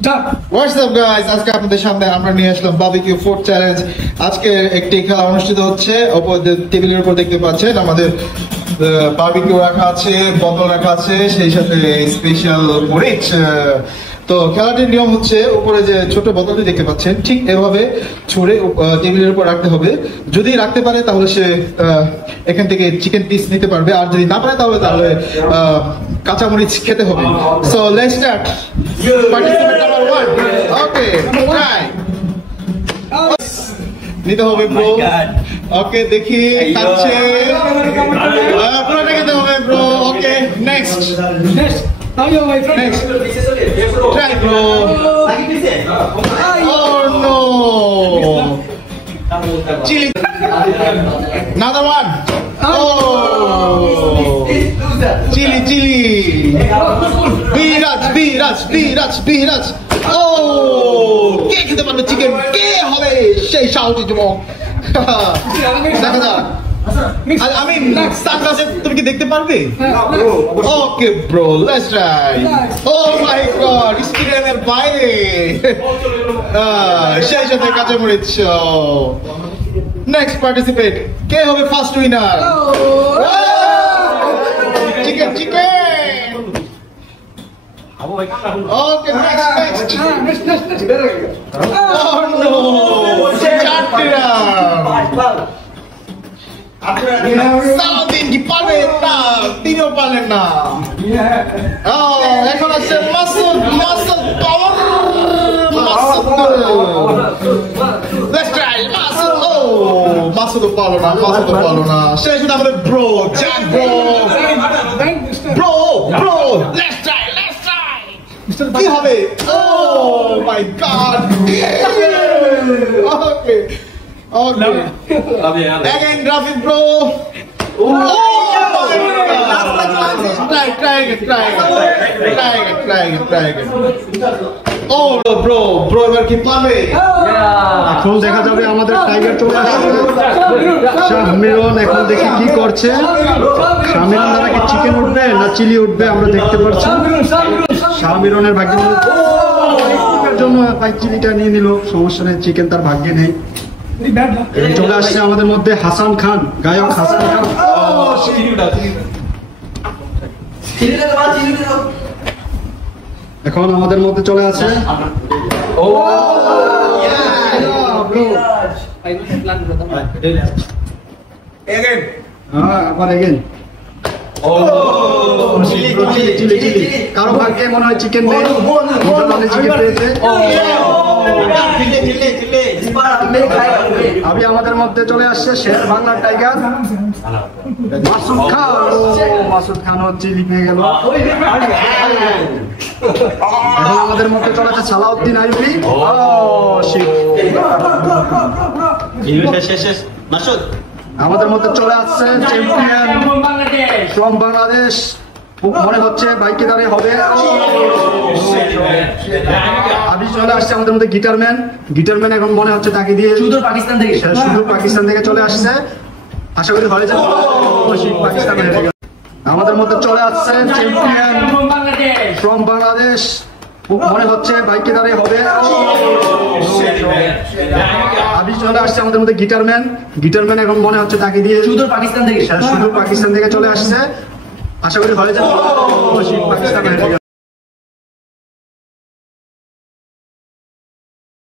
What's up guys? আজকে আপনাদের সামনে আমরা নিয়ে আসলাম বারবিকিউ ফুড চ্যালেঞ্জ। আজকে একটি খেলা অনুষ্ঠিত হচ্ছে। উপর টেবিলের উপর দেখতে পাচ্ছেন আমাদের বারবিকিউ রাখা আছে, বোতল রাখা আছে, সেই সাথে স্পেশাল মরিচ। তো খেলাটির নিয়ম হচ্ছে উপরে যে ছোট বোতলটি দেখতে পাচ্ছেন ঠিক এভাবে ছুঁড়ে টেবিলের উপর রাখতে হবে। যদি রাখতে পারে তাহলে সে এখান থেকে চিকেন পিস নিতে পারবে, আর যদি না পারে তাহলে কাঁচামরিচ খেতে হবে। So let's start. Participant number 1। Okay, try নিতে হবে ব্রো। ওকে, দেখি কাছে পুরোটা খেতে হবে ব্রো। ওকে, next next try bro. Oh no, chili, another one. Oh, chili, biraj. Oh, কে খেতে পারবে চিকেন? কে হবে সেই সাহসী যুবক? দেখা যাক। আমি সানগ্লাসে তুমি কি দেখতে পারবে? Okay bro, let's try. Oh my god, স্টেডিয়ামের বাইরে সেই সাথে কাঁচামরিচ। নেক্সট পার্টিসিপেট কে হবে first winner? Chicken. Okay, next. Oh no, চারটিরা সারাদিন কি পারবেন না? তিনিও পারলেন না। এখন আছে মাসুদ পাওয়ার। Let's try Masud. ও মাসুদ পারলো না। শেষ শুধু আমাদের bro Jack bro. Let's try. কি হবে? Oh my god. Okay again Rafi bro. Oh my god, try again. Oh bro এবার কি পাবে? এখন দেখা যাবে আমাদের টাইগার চলে আসছে। শাহমিরন এখন দেখি কি করছে। শাহমিরন দ্বারা কি চিকেন উঠবে না চিলি উঠবে আমরা দেখতে পাচ্ছি। শাহমিরনের ভাগ্যের জন্য চিলিটা নিয়ে নিল, সমস্যা নেই, চিকেন তার ভাগ্যে নেই। চলে আসছে আমাদের মধ্যে হাসান খান, গায়ক হাসান খান। এখন আমাদের মধ্যে চলে আসে আবার এগেন চিলি। কারো ভাগ্যে মনে হয় চিকেন নেই, চিকেন পেয়েছে। আমি আমাদের মধ্যে চলে আসছে শের বাংলার টাইগার মাসুদ খান চিলি পেয়ে গেল। এখন আমাদের মধ্যে চলে আসছে সালাউদ্দিন আইভি। আমাদের মধ্যে চলে আসছে চ্যাম্পিয়ন ফ্রম বাংলাদেশ, মনে হচ্ছে বাইকে দাঁড়িয়ে হবে। আমি চলে আসছে আমাদের মধ্যে গিটারম্যান এখন মনে হচ্ছে তাকে দিয়ে শুধু পাকিস্তান থেকে চলে আসছে, আশা করি হয়ে যাবে। পাকিস্তান আমাদের মধ্যে চলে আসছে চ্যাম্পিয়ন ফ্রম বাংলাদেশ, মনে হচ্ছে বাইকে দাঁড়িয়ে হবে। আমি চলে আসছে আমাদের মধ্যে গিটারম্যান এখন মনে হচ্ছে তাকে দিয়ে শুধু পাকিস্তান থেকে চলে আসছে, আশা করি হয়ে যাবে। পাকিস্তান